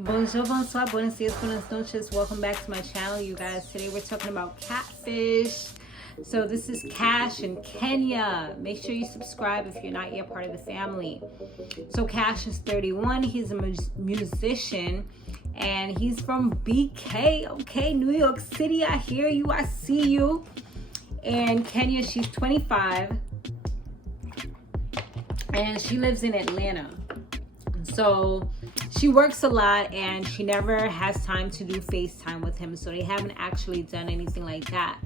Bonjour, bonsoir, buenos dias, buenas noches. Welcome back to my channel, you guys. Today we're talking about Catfish. So this is Kash in Kenya. Make sure you subscribe if you're not yet part of the family. So Kash is 31. He's a musician and he's from BK, okay, New York City. I hear you, I see you. And Kenya, she's 25 and she lives in Atlanta. So she works a lot and she never has time to do FaceTime with him. So they haven't actually done anything like that.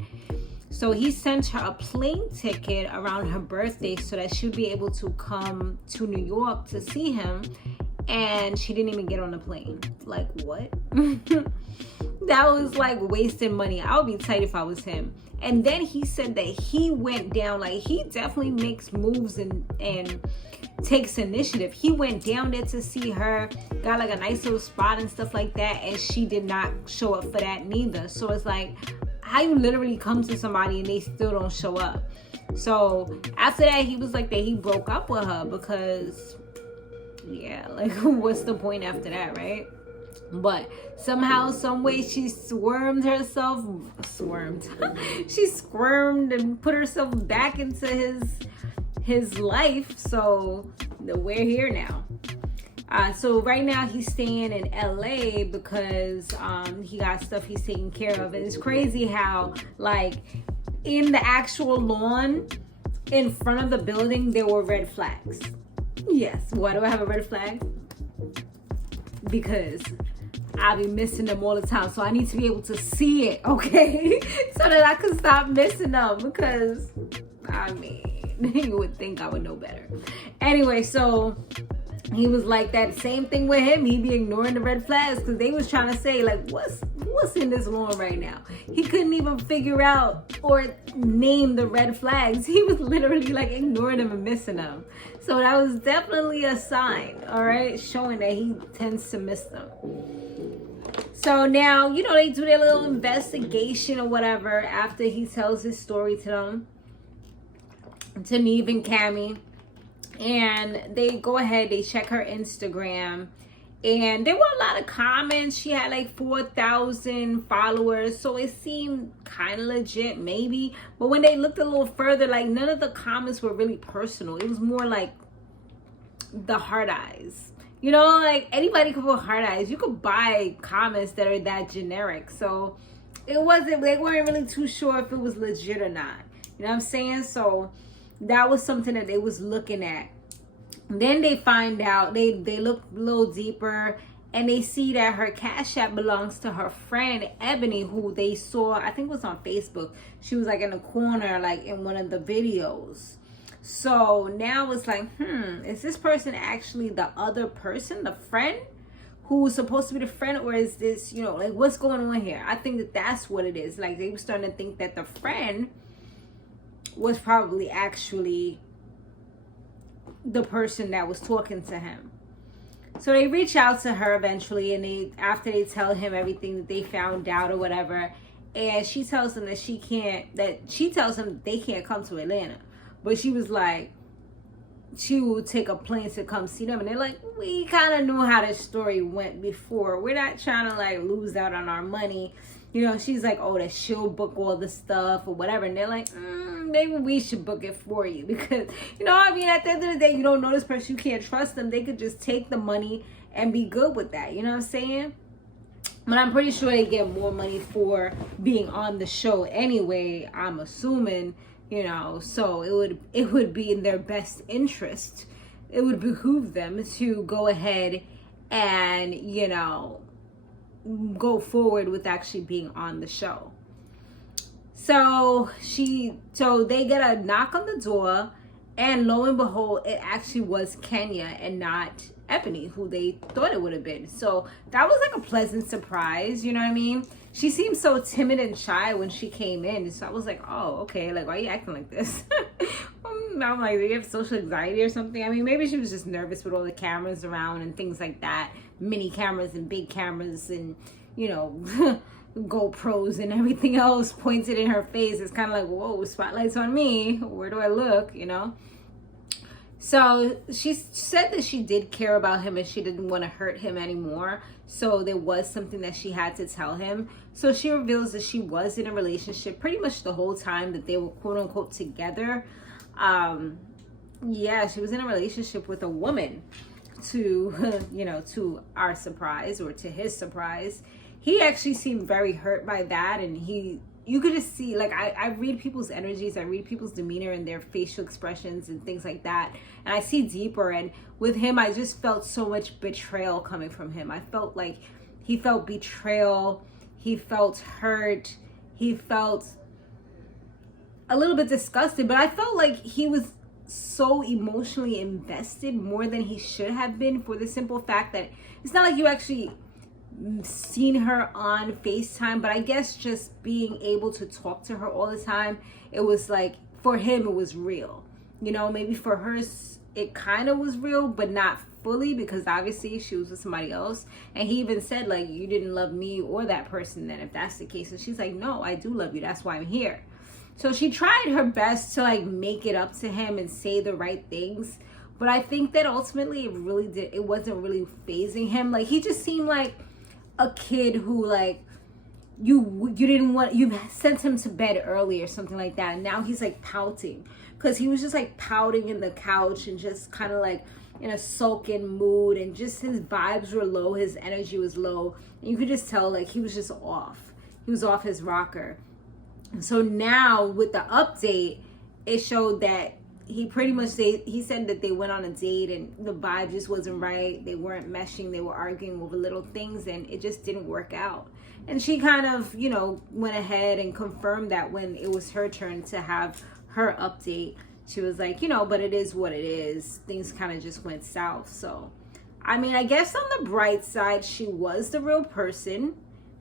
So he sent her a plane ticket around her birthday so that she'd be able to come to New York to see him. And she didn't even get on the plane. Like, what? That was like wasting money. I would be tight if I was him. And then he said that he went down, like he definitely makes moves and takes initiative. He went down there to see her, got like a nice little spot and stuff like that, and she did not show up for that neither. So it's like, how you literally come to somebody and they still don't show up. So after that, he was like that he broke up with her because, yeah, like what's the point after that, right? But somehow, some way, she squirmed she squirmed and put herself back into his life. So we're here now. So right now he's staying in LA because he got stuff he's taking care of. And it's crazy how, like, in the actual lawn in front of the building there were red flags. Yes. Why do I have a red flag? Because I'll be missing them all the time. So I need to be able to see it, okay? So that I can stop missing them. Because, I mean, you would think I would know better. Anyway, so he was like that. Same thing with him. He be ignoring the red flags because they was trying to say, like, what's in this lawn right now? He couldn't even figure out or name the red flags. He was literally like ignoring them and missing them. So that was definitely a sign, all right, showing that he tends to miss them. So now, you know, they do their little investigation or whatever after he tells his story to them, to Neve and Cammy. And they go ahead, they check her Instagram. And there were a lot of comments. She had like 4,000 followers. So it seemed kind of legit, maybe. But when they looked a little further, like none of the comments were really personal. It was more like the heart eyes. You know, like anybody could put heart eyes. You could buy comments that are that generic. So it wasn't, they weren't really too sure if it was legit or not. You know what I'm saying? So that was something that they was looking at. Then they find out, they look a little deeper and they see that her Cash App belongs to her friend Ebony, who they saw, I think it was on Facebook. She was like in the corner, like in one of the videos. So now it's like, is this person actually the other person, the friend who's supposed to be the friend, or is this, you know, like what's going on here? I think that that's what it is. Like they were starting to think that the friend was probably actually the person that was talking to him. So they reach out to her eventually, and after they tell him everything that they found out or whatever, and she tells them that she tells them they can't come to Atlanta, but she was like she will take a plane to come see them. And they're like, we kind of knew how this story went before. We're not trying to like lose out on our money. You know, she's like, oh, that she'll book all the stuff or whatever. And they're like, maybe we should book it for you. Because, you know, I mean, at the end of the day, you don't know this person, you can't trust them. They could just take the money and be good with that. You know what I'm saying? But I'm pretty sure they get more money for being on the show anyway, I'm assuming, you know. So it would be in their best interest. It would behoove them to go ahead and, you know, go forward with actually being on the show. So they get a knock on the door, and lo and behold, it actually was Kenya and not Ebony, who they thought it would have been. So that was like a pleasant surprise, you know what I mean? She seemed so timid and shy when she came in, so I was like, oh, okay, like, why are you acting like this? I'm like, do you have social anxiety or something? I mean, maybe she was just nervous with all the cameras around and things like that, mini cameras and big cameras and, you know, GoPros and everything else pointed in her face. It's kind of like, whoa, spotlight's on me, where do I look, you know? So she said that she did care about him and she didn't want to hurt him anymore. So there was something that she had to tell him. So she reveals that she was in a relationship pretty much the whole time that they were quote unquote together. Yeah, she was in a relationship with a woman, to, you know, to our surprise, or to his surprise. He actually seemed very hurt by that, and you could just see, like, I read people's energies, I read people's demeanor and their facial expressions and things like that, and I see deeper. And with him, I just felt so much betrayal coming from him. I felt like he felt betrayal, he felt hurt, he felt a little bit disgusted, but I felt like he was so emotionally invested, more than he should have been, for the simple fact that it's not like you actually seen her on FaceTime, but I guess just being able to talk to her all the time, it was like, for him it was real. You know, maybe for her it kind of was real, but not fully, because obviously she was with somebody else. And he even said, like, you didn't love me or that person then, if that's the case. And she's like, no, I do love you, that's why I'm here. So she tried her best to, like, make it up to him and say the right things, but I think that ultimately it wasn't really phasing him. Like, he just seemed like a kid who, like, you didn't want, you sent him to bed early or something like that, and now he's like pouting, because he was just like pouting in the couch and just kind of like in a sulking mood, and just his vibes were low, his energy was low, and you could just tell, like, he was just off. He was off his rocker. So now with the update, it showed that he pretty much he said that they went on a date and the vibe just wasn't right. They weren't meshing. They were arguing over little things and it just didn't work out. And she kind of, you know, went ahead and confirmed that when it was her turn to have her update. She was like, you know, but it is what it is. Things kind of just went south. So, I mean, I guess on the bright side, she was the real person.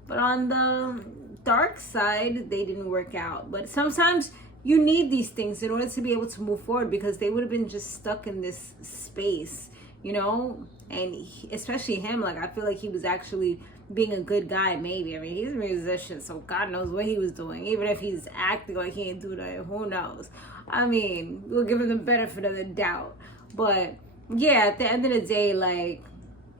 But on the dark side, they didn't work out. But sometimes you need these things in order to be able to move forward, because they would have been just stuck in this space, you know. And especially him, like, I feel like he was actually being a good guy. Maybe, I mean, he's a musician, so God knows what he was doing. Even if he's acting like he ain't do that, who knows? I mean, we'll give him the benefit of the doubt. But yeah, at the end of the day, like,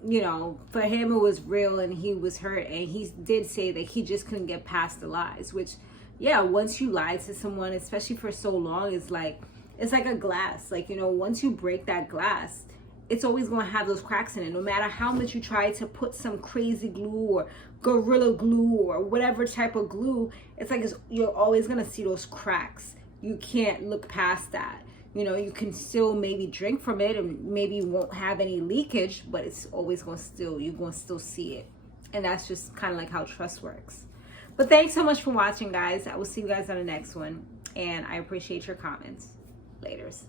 you know, for him it was real and he was hurt, and he did say that he just couldn't get past the lies, which, yeah, once you lie to someone, especially for so long, it's like a glass. Like, you know, once you break that glass, it's always going to have those cracks in it. No matter how much you try to put some crazy glue or gorilla glue or whatever type of glue, it's like you're always going to see those cracks. You can't look past that. You know, you can still maybe drink from it and maybe you won't have any leakage, but it's always going to you're going to still see it. And that's just kind of like how trust works. But thanks so much for watching, guys. I will see you guys on the next one. And I appreciate your comments. Laters.